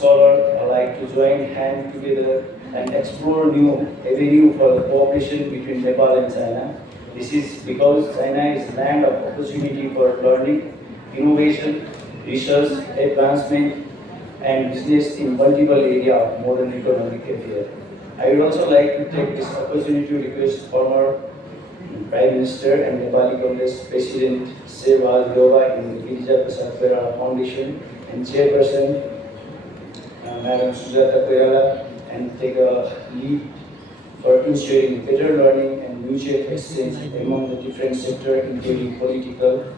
scholars alike to join hands together and explore new avenue for the cooperation between Nepal and China. This is because China is land of opportunity for learning, innovation, research, advancement, and business in multiple areas of modern economic affairs. I would also like to take this opportunity to request former Prime Minister and Nepali Congress President शन-२०८२ in the Koirala Foundation and Chairperson Madam Koirala and take a lead for ensuring better learning and mutual exchange among the different sectors, including political,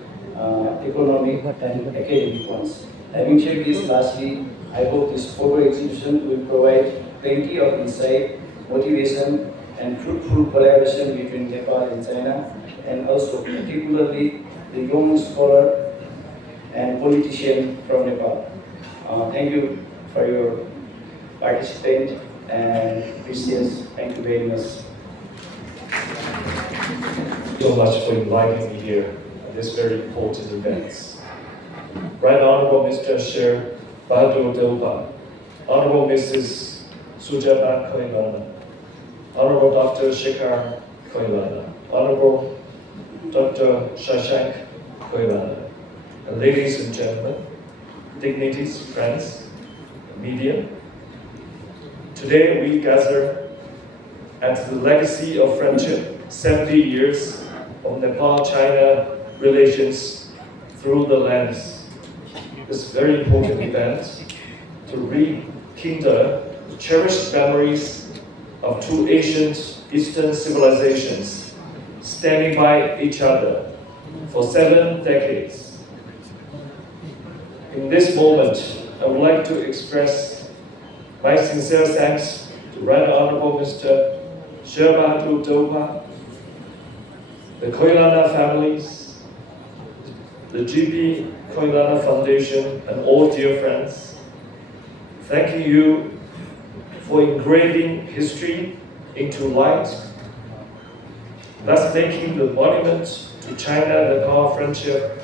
economic, and academic ones. Having said this, lastly, I hope this photo exhibition will provide plenty of insight, motivation, and fruitful collaboration between Nepal and China, and also particularly the young scholar and politician from Nepal. Thank you for your participation and precious. Thank you very much. Thank you so much for inviting me here at this very important event. Right Honorable Mr. Sher Bahadur Delpa, Honorable Mrs. Sujata Koirala, Honorable Dr. Shekhar Koirala, Honorable Dr. Shashank Koirala, and ladies and gentlemen, dignities, friends, media. Today we gather at the legacy of friendship, 70 years of Nepal-China relations through the lens. This very important event to rekindle the cherished memories of two ancient Eastern civilizations standing by each other for 7 decades. In this moment, I would like to express my sincere thanks to Right Honorable Mr. Sher Bahadur Delpa, the Koirala families, the GP Koirala Foundation, and all dear friends. Thanking you for engraving history into light, thus making the monument to China-Nepal friendship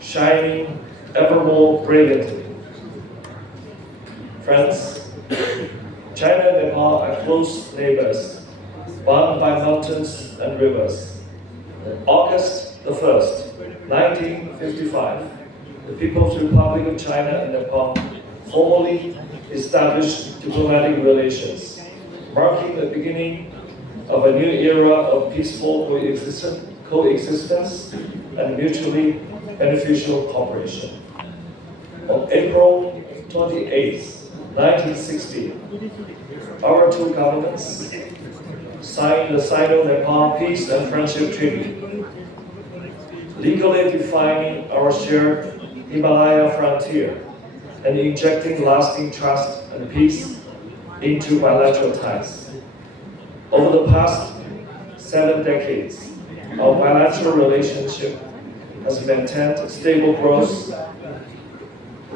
shining ever more brilliantly. Friends, China and Nepal are close neighbors, bound by mountains and rivers. On August the 1st, 1955, the People's Republic of China and Nepal formally established diplomatic relations, marking the beginning of a new era of peaceful coexistence and mutually beneficial cooperation. On April 28, 1960, our two governments signed the Sino-Nepal Peace and Friendship Treaty, legally defining our shared Himalaya frontier and injecting lasting trust and peace into bilateral ties. Over the past 7 decades, our bilateral relationship has maintained stable growth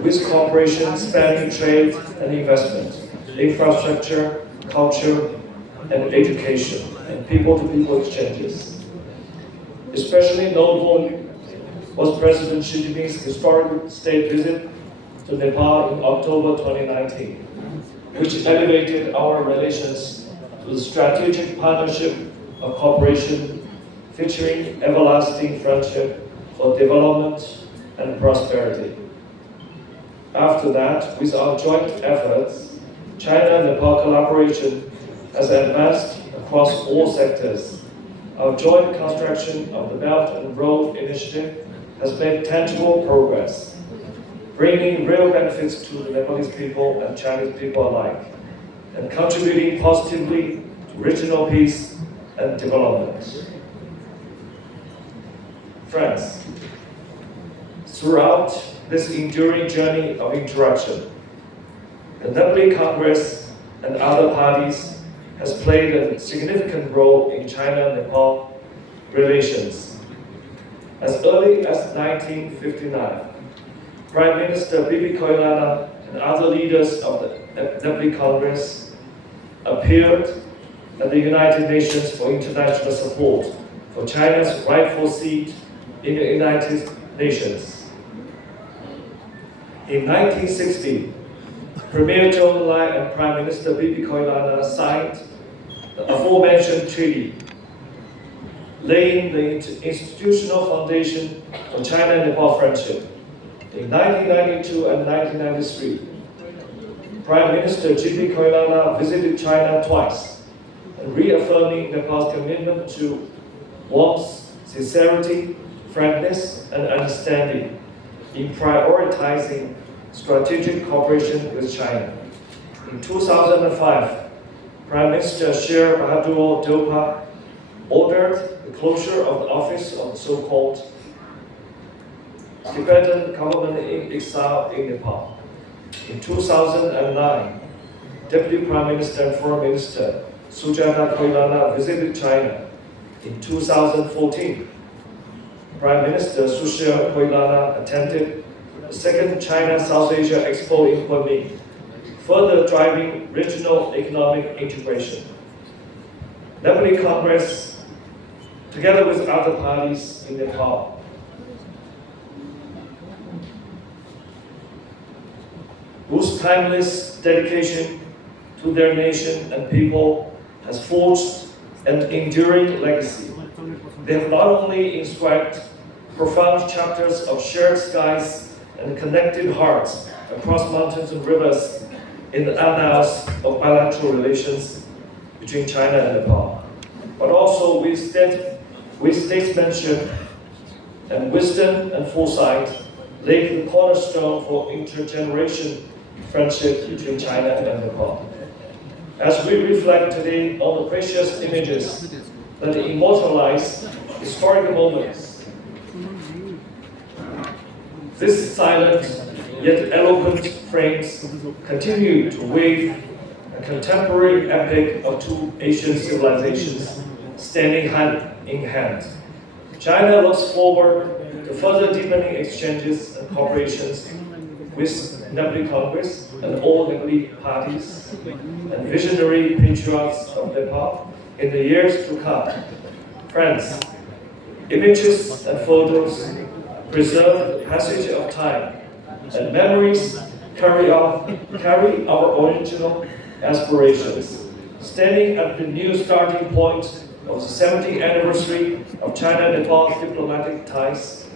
with cooperation spanning trade and investment, infrastructure, culture, and education, and people-to-people exchanges. Especially notable was President Xi Jinping's historic state visit to Nepal in October 2019, which elevated our relations to the strategic partnership of cooperation featuring everlasting friendship for development and prosperity. After that, with our joint efforts, China-Nepal collaboration has advanced across all sectors. Our joint construction of the Belt and Road Initiative has made tangible progress, bringing real benefits to the Nepalese people and Chinese people alike, and contributing positively to regional peace and development. Friends, throughout this enduring journey of interaction, the Nepali Congress and other parties has played a significant role in China-Nepal relations. As early as 1959, Prime Minister Bibi Koirala and other leaders of the Nepali Congress appeared at the United Nations for international support for China's rightful seat in the United Nations. In 1960, Premier Zhou Enlai and Prime Minister Bibi Koirala signed the aforementioned treaty, laying the institutional foundation for China-Nepal friendship. In 1992 and 1993, Prime Minister Bibi Koirala visited China twice, and reaffirming Nepal's commitment to warmth, sincerity, frankness, and understanding in prioritizing strategic cooperation with China. In 2005, Prime Minister Sher Bahadur Dopa ordered the closure of the office of the so-called Tibetan government in exile in Nepal. In 2009, Deputy Prime Minister and Foreign Minister Sujata Koirala visited China. In 2014, Prime Minister Sushil Koirala attended the second China-South Asia Expo in Kunming, further driving regional economic integration. Nepali Congress, together with other parties in Nepal, whose timeless dedication to their nation and people has forged an enduring legacy. They have not only inscribed profound chapters of shared skies and connected hearts across mountains and rivers in the annals of bilateral relations between China and Nepal, but also with statesmanship and wisdom and foresight laid the cornerstone for intergeneration friendship between China and Nepal. As we reflect today on the precious images that immortalize historical moments, this silent yet eloquent frames continue to weave a contemporary epic of two Asian civilizations standing hand in hand. China looks forward to further deepening exchanges and cooperations with Nepali Congress and all Nepali parties and visionary patriots of Nepal in the years to come. Friends, images and photos preserve the passage of time, and memories carry our original aspirations. Standing at the new starting point of the 70th anniversary of China-Nepal diplomatic ties,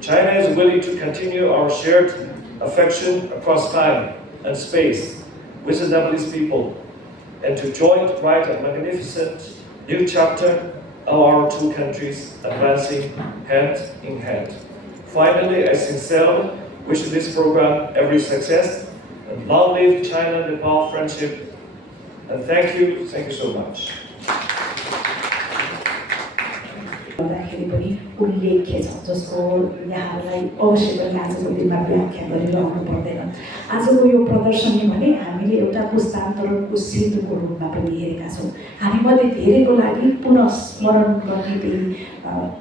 China is willing to continue our shared affection across time and space with the Nepalese people, and to join write a magnificent new chapter of our two countries advancing hand in hand. Finally, I sincerely wish this program every success and long live China-Nepal friendship. And thank you so much. भन्दाखेरि पनि उल्लेख्य छ जसको यहाँहरूलाई अवश्य पनि आजको दिनमा व्याख्या गरिरहनु पर्दैन। आजको यो प्रदर्शनी भने हामीले एउटा पुस्तान्तरणको सेतुको रूपमा पनि हेरेका छौँ। हामीमध्ये धेरैको लागि पुनः स्मरण गर्ने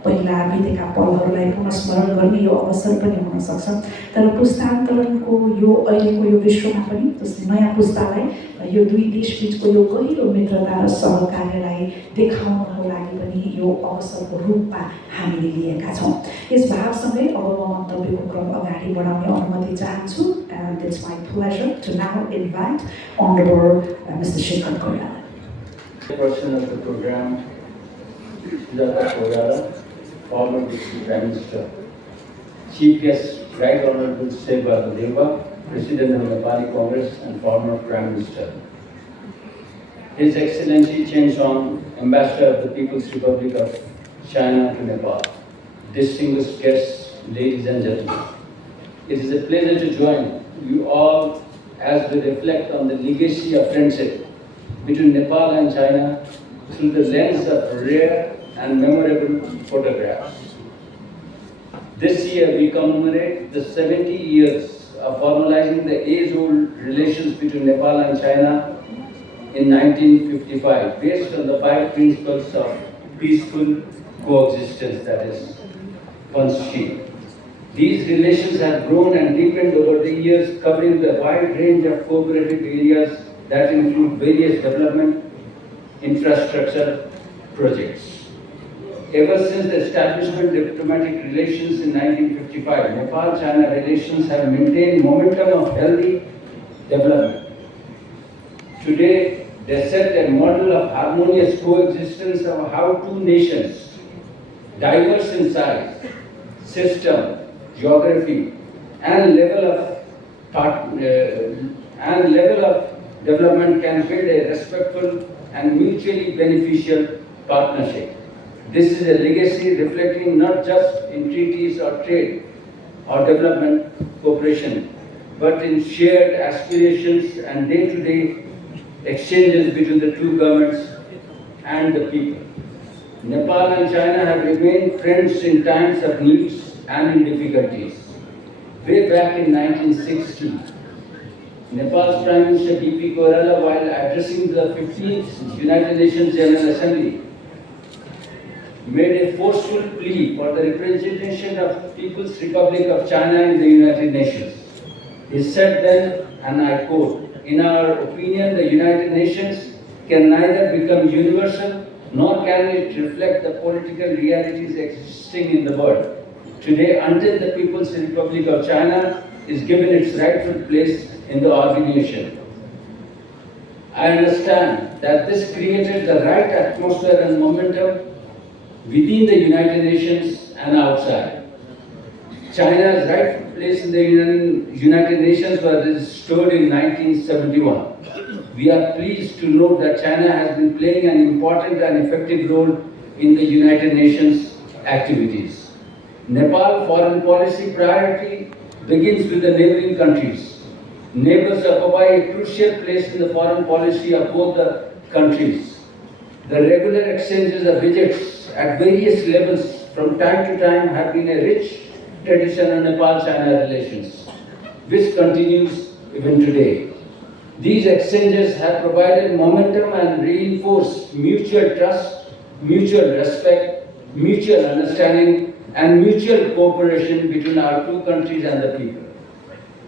पहिला बितेका पलहरूलाई पुनः स्मरण गर्ने यो अवसर पनि हुन सक्छ। तर पुस्तान्तरणको यो अहिलेको यो विश्वमा पनि जस्तै नयाँ पुस्तालाई यो दुई देशबीचको यो गहिरो मित्रता र सहकार्यलाई देखाउनको लागि पनि यो अवसरको रूपमा हामीले लिएका छौँ। यस भावसँगै अब म मन्तव्यको क्रम अगाडि बढाउने अनुमति चाहन्छु। And it's my pleasure to now invite Honorable Mr. Shekhar Koirala. Person of the program, Sujata Koirala, former Deputy Prime Minister. Chief guest, Right Honorable Sher Bahadur Deuba, President of the Nepali Congress and former Prime Minister. His Excellency Chen Song, Ambassador of the People's Republic of China to Nepal. Distinguished guests, ladies and gentlemen. It is a pleasure to join you all as we reflect on the legacy of friendship between Nepal and China through the lens of rare and memorable photographs. This year we commemorate the 70 years of formalizing the age-old relations between Nepal and China in 1955, based on the 5 principles of peaceful coexistence, that is, Panchshi. These relations have grown and deepened over the years, covering the wide range of cooperative areas that include various development infrastructure projects. Ever since the establishment of diplomatic relations in 1955, Nepal-China relations have maintained momentum of healthy development. Today, they set a model of harmonious coexistence of how two nations, diverse in size, system, geography, and level of development can build a respectful and mutually beneficial partnership. This is a legacy reflecting not just in treaties or trade or development cooperation, but in shared aspirations and day-to-day exchanges between the two governments and the people. Nepal and China have remained friends in times of needs and in difficulties. Way back in 1960, Nepal's Prime Minister B.P. Koirala, while addressing the 15th United Nations General Assembly, made a forceful plea for the representation of People's Republic of China in the United Nations. He said then, and I quote, "In our opinion, the United Nations can neither become universal nor can it reflect the political realities existing in the world today until the People's Republic of China is given its rightful place in the organization." I understand that this created the right atmosphere and momentum within the United Nations and outside. China's rightful place in the United Nations was restored in 1971. We are pleased to note that China has been playing an important and effective role in the United Nations activities. Nepal foreign policy priority begins with the neighboring countries. Neighbors occupy a crucial place in the foreign policy of both the countries. The regular exchanges of visits at various levels from time to time have been a rich tradition of Nepal-China relations, which continues even today. These exchanges have provided momentum and reinforced mutual trust, mutual respect, mutual understanding, and mutual cooperation between our two countries and the people.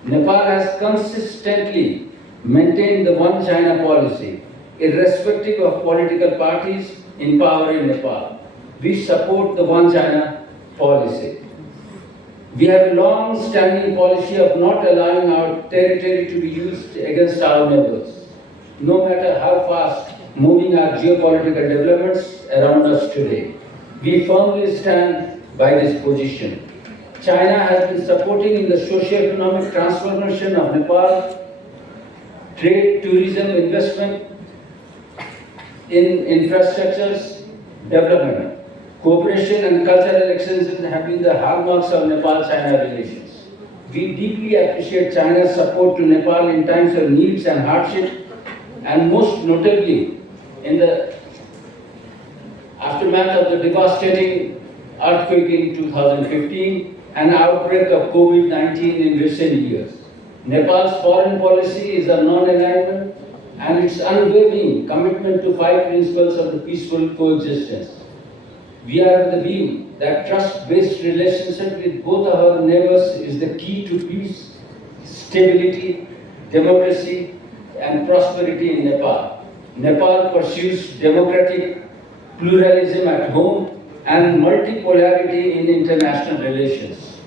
Nepal has consistently maintained the One China policy, irrespective of political parties in power in Nepal. We support the One China policy. We have a long-standing policy of not allowing our territory to be used against our neighbors, no matter how fast moving our geopolitical developments around us today. We firmly stand by this position. China has been supporting in the socio-economic transformation of Nepal, trade, tourism, investment in infrastructures, development. Cooperation and cultural exchanges have been the hallmarks of Nepal-China relations. We deeply appreciate China's support to Nepal in times of needs and hardship, and most notably in the aftermath of the devastating earthquake in 2015 and outbreak of COVID-19 in recent years. Nepal's foreign policy is a non-alignment and its unwavering commitment to 5 principles of the peaceful coexistence. We are of the view that trust-based relationship with both our neighbors is the key to peace, stability, democracy, and prosperity in Nepal. Nepal pursues democratic pluralism at home and multipolarity in international relations.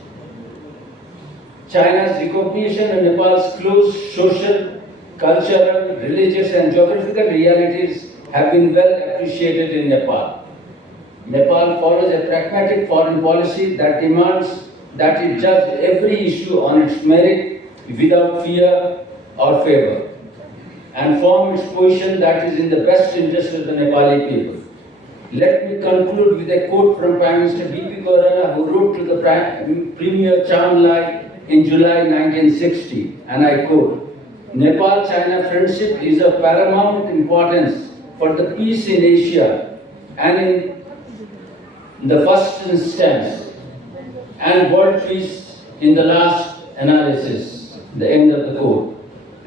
China's recognition of Nepal's close social, cultural, religious, and geographical realities have been well appreciated in Nepal. Nepal follows a pragmatic foreign policy that demands that it judge every issue on its merit without fear or favor, and form its position that is in the best interest of the Nepali people. Let me conclude with a quote from Prime Minister B.P. Koirala, who wrote to the Premier Chiang Lai in July 1960, and I quote, "Nepal-China friendship is of paramount importance for the peace in Asia and in the first instance, and world peace in the last analysis." The end of the quote.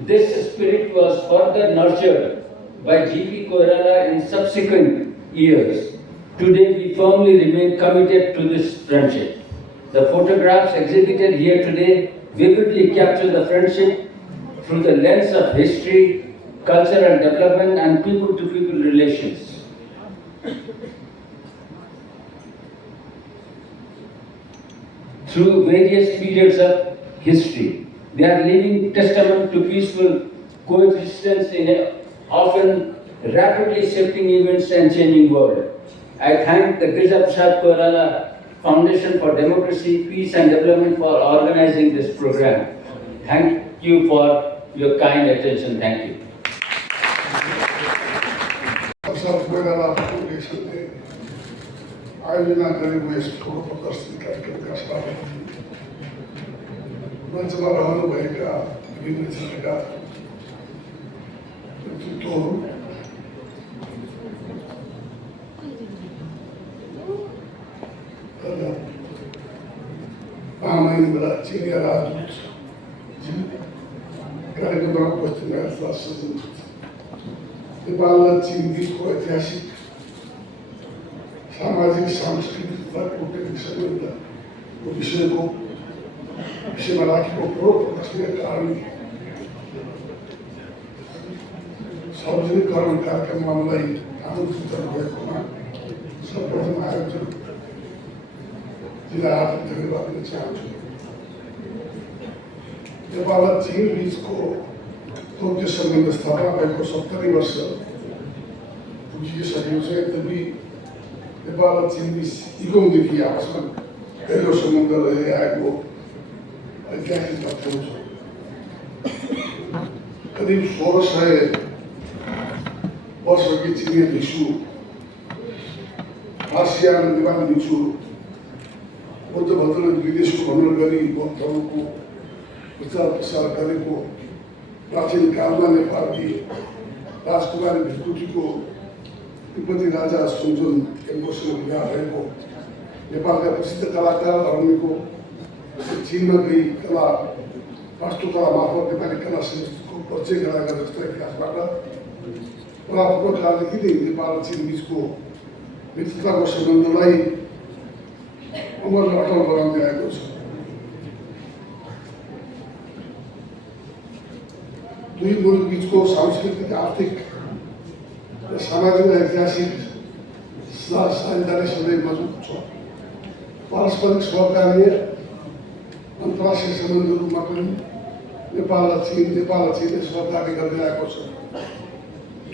This spirit was further nurtured by G.P. Koirala in subsequent years. Today we firmly remain committed to this friendship. The photographs exhibited here today vividly capture the friendship through the lens of history, culture and development, and people-to-people relations. Through various periods of history, They are living testament to peaceful coexistence in a often rapidly shifting events and changing world. I thank the Girija Prasad Koirala Foundation for Democracy, Peace and Development for organizing this program. Thank you for your kind attention. Thank you. Koirala फाउन्डेसनले आयोजना गरेको yes photo प्रदर्शन कार्यक्रमका सभापति मञ्चमा रहनुभएका विभिन्न क्षेत्रका व्यक्तित्वहरू महामहिमका चिनिया राजदूत कार्यक्रममा उपस्थित भएका सज्जन नेपाल र चीन बीचको ऐतिहासिक सामाजिक सांस्कृतिक तथा कूटनीतिक सम्बन्धको विषयमा राखेको फोटो प्रदर्शनीका कारण सार्वजनिकरण कार्यक्रममा मलाई आमन्त्रित गर्नुभएकोमा सर्वप्रथम आयोजक जिल्ला हार्दिक धन्यवाद दिन चाहन्छु। नेपाल र चीन बीचको दौत्य सम्बन्ध स्थापना भएको 70 वर्ष पुगिसकेको छ। यद्यपि नेपाल र चीन बीच युगौँदेखि आपसमा गहिरो सम्बन्ध रहिआएको ऐतिहासिक तथ्यहरू छ। करिब 1600 वर्षअघि चिनिया भिक्षु आसियान नेपाली भिक्षु बौद्ध भक्तले विदेशको भ्रमण गरी बौद्धहरूको प्रचार प्रसार गरेको प्राचीन कालमा नेपाली राजकुमारी भिक्षुकीको तिब्बती राजा सुनजुन एम्बोसँग विवाह भएको नेपालका प्रसिद्ध कलाकार अरण्यको चीनमा गई कला वास्तुकला मार्फत नेपाली कला संस्कृतिको परिचय गराएका जस्ता इतिहासबाट कलात्मक कालदेखि नै नेपाल र चीन बीचको मित्रताको सम्बन्धलाई अमर र अटल बनाउँदै आएको छ। दुई मुलुक बीचको सांस्कृतिक आर्थिक र सामाजिक र ऐतिहासिक साझेदारी सधैँ मजबुत छ। पारस्परिक सहकार्य अन्तर्राष्ट्रिय सम्बन्धहरूमा पनि नेपाल र चीनले सहकार्य गर्दै आएको छ।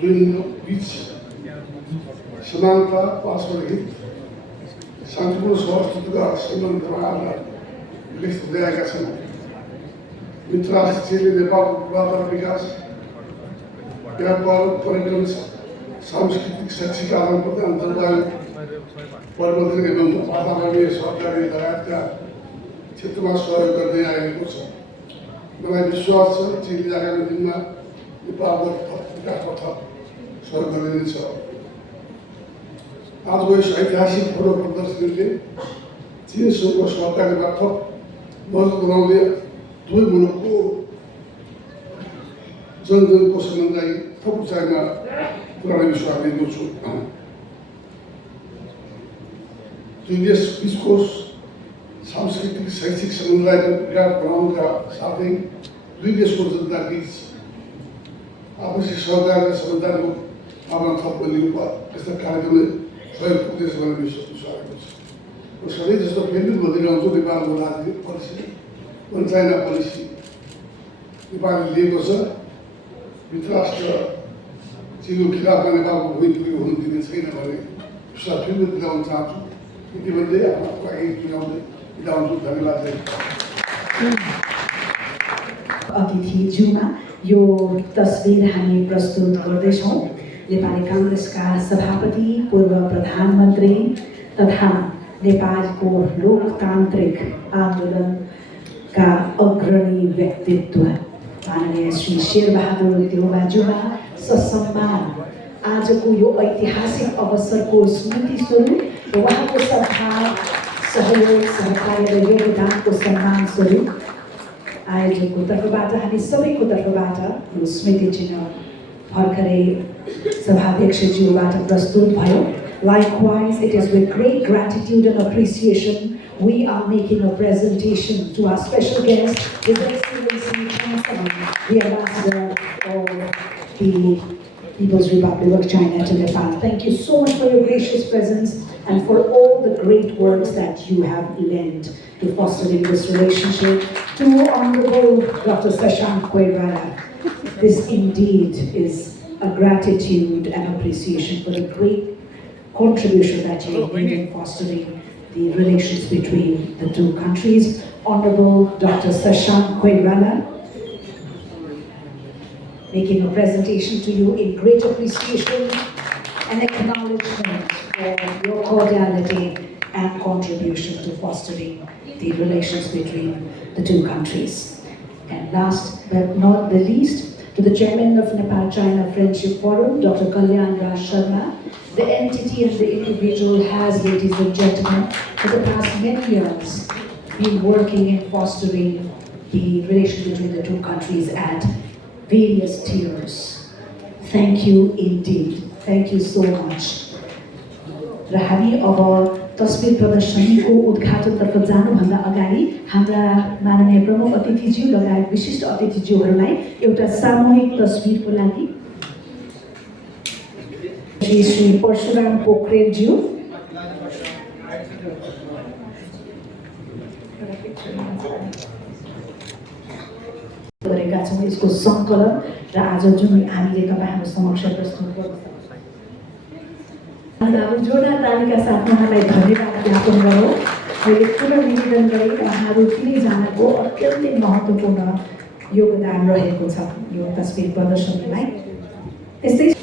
दुई मुलुक बीच समानता, पारस्परिक हित, शान्तिपूर्ण सहअस्तित्वका सम्बन्धमा आधार विकसित हुँदै आएका छन्। मित्र राष्ट्र चीनले नेपालको पूर्वाधार विकास, व्यापार, पर्यटन, सांस्कृतिक, शैक्षिक आदान प्रदान, जलवायु परिवर्तन एवं वातावरणीय सहकार्य लगायतका क्षेत्रमा सहयोग गर्दै आएको छ। मलाई विश्वास छ चीनले आगामी दिनमा नेपालको विकासतर्फ सहयोग गरिनेछ। आजको यस ऐतिहासिक फोटो प्रदर्शनीले चीनसँगको सहकार्य मार्फत मजबुत बनाउँदै दुई मुलुकको जनजनको सम्बन्धलाई थप उचाइमा पुर्याउने विश्वास लिएको छु। दुई देश बीचको सांस्कृतिक शैक्षिक सम्बन्धलाई विराट बनाउनका साथै दुई देशको जनता बीच आपसी सहकार र सम्बन्धको भावना थप बलियो यस्ता कार्यक्रमले सहयोग पुग्नेछ भन्ने विश्वास राखेको छु। म सधैँ जस्तो फेरि भनिरहन्छु नेपालको राजनीतिक पोलिसी चाइना पोलिसी नेपालले लिएको छ। मित्रराष्ट्र चीनको खिलाफमा नेपालको भूमिका हुन दिने छैन भन्ने विश्वास फेरि दिलाउन चाहन्छु। यति भन्दै आफ्नो लागि चुनाउँदै बिताउँछु। धन्यवाद। अतिथिज्यूमा यो तस्बिर हामी प्रस्तुत गर्दैछौँ। नेपाली काङ्ग्रेसका सभापति, पूर्व प्रधानमन्त्री तथा नेपालको लोकतान्त्रिक आन्दोलनका अग्रणी व्यक्तित्व माननीय श्री शेरबहादुर देउवाज्यूमा ससम्मान आजको यो ऐतिहासिक अवसरको स्मृति स्वरूप उहाँको सद्भाव, सहयोग, सहकार्य र योगदानको सम्मान स्वरूप आयोजकको तर्फबाट हामी सबैको तर्फबाट यो स्मृति चिन्ह भर्खरै सभाध्यक्षज्यूबाट प्रस्तुत भयो। Likewise, it is with great gratitude and appreciation we are making a presentation to our special guest, His Excellency the Ambassador of the People's Republic of China to Nepal. Thank you so much for your gracious presence and for all the great works that you have lent to fostering this relationship. To Honorable Dr. Koirala, this indeed is a gratitude and appreciation for the great contribution that you have made in fostering the relations between the two countries. Honorable Dr. Koirala, making a presentation to you in great appreciation and acknowledgement for your cordiality and contribution to fostering the relations between the two countries. And last but not the least, to the Chairman of Nepal-China Friendship Forum, Dr. Kalyan Raj Sharma. The entity and the individual has, ladies and gentlemen, for the past many years, been working in fostering the relation between the two countries at various tiers. Thank you indeed. Thank you so much. र हामी अब तस्बिर प्रदर्शनीको उद्घाटनतर्फ जानुभन्दा अगाडि हाम्रा माननीय प्रमुख अतिथिज्यू लगायत विशिष्ट अतिथिज्यूहरूलाई एउटा सामूहिक तस्बिरको लागि श्री परशुराम पोखरेलज्यू गरेका छौँ यसको सङ्कलन र आज जुन हामीले तपाईँहरू समक्ष प्रस्तुत गर्छौँ अब जोरदार तालिका साथ उहाँलाई धन्यवाद ज्ञापन गरौँ। मैले पुनः निवेदन गरेँ उहाँहरू तिनैजनाको अत्यन्तै महत्त्वपूर्ण योगदान रहेको छ यो तस्बिर प्रदर्शनीलाई। त्यस्तै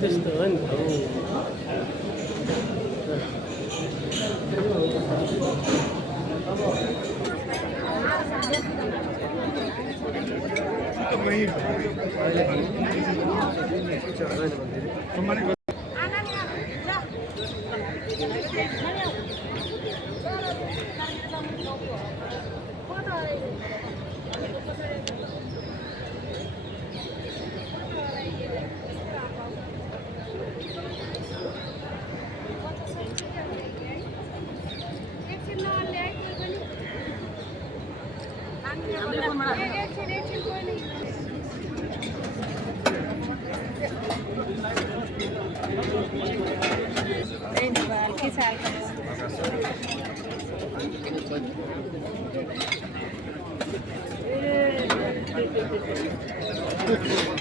त्यस्तो हो नि Thank you.